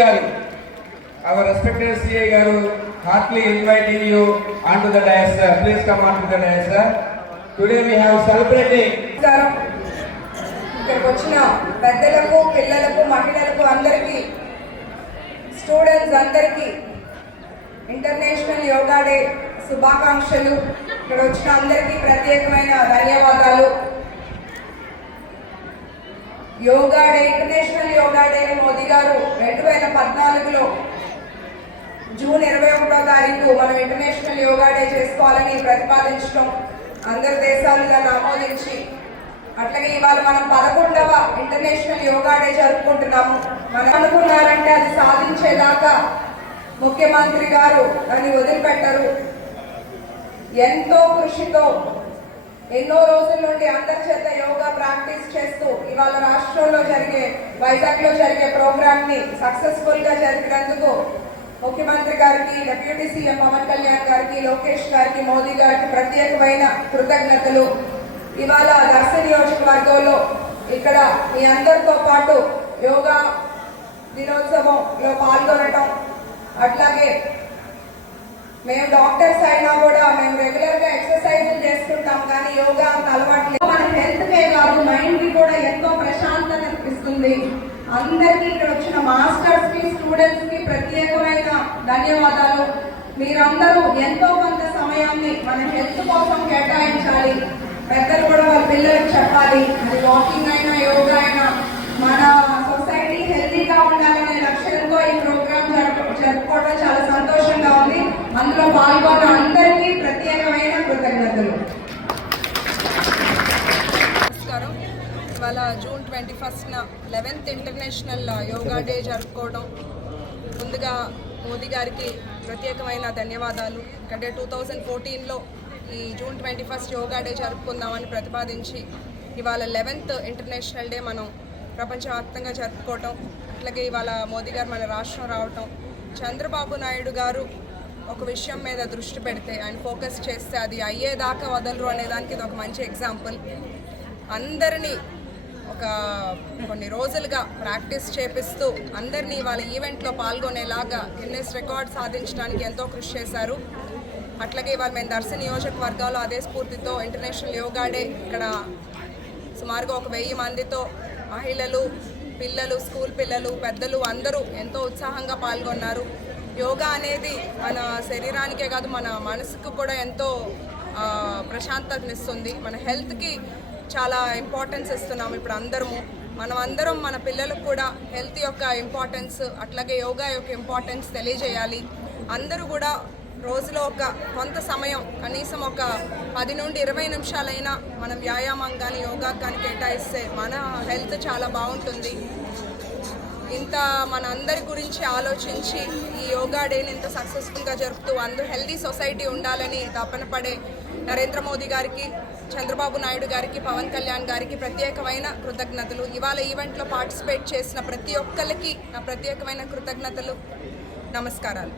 Our respected CA Garu heartily inviting you onto the dais, sir. Please come onto the dais, sir. Today we have celebrating. ఇక్కడికి వచ్చిన పెద్దలకు పిల్లలకు మహిళలకు అందరికీ students అందరికీ international yoga day శుభాకాంక్షలు. ఇక్కడ వచ్చిన అందరికీ ప్రత్యేకమైన ధన్యవాదాలు. Yoga day international yoga day Modi గారు 2014లో జూన్ 21వ తారీఖు మనం ఇంటర్నేషనల్ యోగా డే చేసుకోవాలని ప్రతిపాదించడం అందరి దేశాలు దాన్ని ఆమోదించి అట్లాగే ఇవాళ మనం 11వ ఇంటర్నేషనల్ యోగా డే జరుపుకుంటున్నాము. మనం అనుకున్నారంటే అది సాధించేదాకా ముఖ్యమంత్రి గారు దాన్ని వదిలిపెట్టరు. ఎంతో కృషితో ఎన్నో రోజుల నుండి అందరి చేత యోగా ప్రాక్టీస్ చేస్తూ ఇవాళ రాష్ట్రంలో జరిగే వైజాగ్లో జరిగే ప్రోగ్రామ్ ని సక్సెస్ఫుల్ గా జరిపినందుకు ముఖ్యమంత్రి గారికి, డిప్యూటీ సీఎం పవన్ కళ్యాణ్ గారికి, లోకేష్ గారికి, మోదీ గారికి ప్రత్యేకమైన కృతజ్ఞతలు. ఇవాళ దర్శన నియోజకవర్గంలో ఇక్కడ మీ అందరితో పాటు యోగా దినోత్సవంలో పాల్గొనటం, అట్లాగే మేము డాక్టర్స్ అయినా కూడా మేము రెగ్యులర్ గా ఎక్సర్సైజులు చేస్తుంటాం, కానీ యోగా అంత అలవాటు లేదు. మన హెల్త్ కే కాదు మైండ్ కి కూడా ఎంతో ప్రశాంతత ఇస్తుంది. అందరికీ ఇక్కడ వచ్చిన మాస్టర్స్ కి, స్టూడెంట్స్ కి ప్రత్యేకమైన ధన్యవాదాలు. మీరందరూ ఎంతో కొంత సమయాన్ని మన హెల్త్ కోసం కేటాయించాలి. పెద్దలు కూడా వాళ్ళ పిల్లలకు చెప్పాలి. అది వాకింగ్ అయినా యోగా అయినా మన సొసైటీ హెల్తీగా ఉండాలనే లక్ష్యంతో ఈ ప్రోగ్రామ్ జరుపుకోవడం చాలా సంతోషంగా ఉంది. అందులో పాల్గొన్న అందరికీ ప్రత్యేకమైన కృతజ్ఞతలు. నమస్కారం. ఇవాళ జూన్ 21న 11th ఇంటర్నేషనల్ యోగా డే జరుపుకోవడం, ముందుగా మోదీ గారికి ప్రత్యేకమైన ధన్యవాదాలు. అంటే 2014లో ఈ జూన్ 21 యోగా డే జరుపుకుందామని ప్రతిపాదించి ఇవాళ 11th ఇంటర్నేషనల్ డే మనం ప్రపంచవ్యాప్తంగా జరుపుకోవటం, అట్లాగే ఇవాళ మోదీ గారు మన రాష్ట్రం రావటం, చంద్రబాబు నాయుడు గారు ఒక విషయం మీద దృష్టి పెడితే, ఆయన ఫోకస్ చేస్తే అది అయ్యేదాకా వదలరు అనేదానికి ఇది ఒక మంచి ఎగ్జాంపుల్. అందరినీ ఒక కొన్ని రోజులుగా ప్రాక్టీస్ చేపిస్తూ అందరినీ వాళ్ళ ఈవెంట్లో పాల్గొనేలాగా గిన్నెస్ రికార్డ్ సాధించడానికి ఎంతో కృషి చేశారు. అట్లాగే ఇవాళ మేము దర్శన నియోజకవర్గాల్లో అదే స్ఫూర్తితో ఇంటర్నేషనల్ యోగా డే ఇక్కడ సుమారుగా 1000 మందితో మహిళలు, పిల్లలు, స్కూల్ పిల్లలు, పెద్దలు అందరూ ఎంతో ఉత్సాహంగా పాల్గొన్నారు. యోగా అనేది మన శరీరానికే కాదు మన మనసుకు కూడా ఎంతో ప్రశాంతతనిస్తుంది. మన హెల్త్కి చాలా ఇంపార్టెన్స్ ఇస్తున్నాము ఇప్పుడు అందరం మన పిల్లలకు కూడా హెల్త్ యొక్క ఇంపార్టెన్స్, అట్లాగే యోగా యొక్క ఇంపార్టెన్స్ తెలియజేయాలి. అందరూ కూడా రోజులో కొంత సమయం, కనీసం 10 నుండి 20 నిమిషాలైనా మనం వ్యాయామం కానీ యోగా కానీ కేటాయిస్తే మన హెల్త్ చాలా బాగుంటుంది. ఇంత మన అందరి గురించి ఆలోచించి ఈ యోగా డేని ఇంత సక్సెస్ఫుల్గా జరుపుతూ అందరూ హెల్దీ సొసైటీ ఉండాలని తపన పడే నరేంద్ర మోదీ గారికి, చంద్రబాబు నాయుడు గారికి, పవన్ కళ్యాణ్ గారికి ప్రత్యేకమైన కృతజ్ఞతలు. ఇవాళ ఈవెంట్లో పార్టిసిపేట్ చేసిన ప్రతి ఒక్కరికి నా ప్రత్యేకమైన కృతజ్ఞతలు, నమస్కారాలు.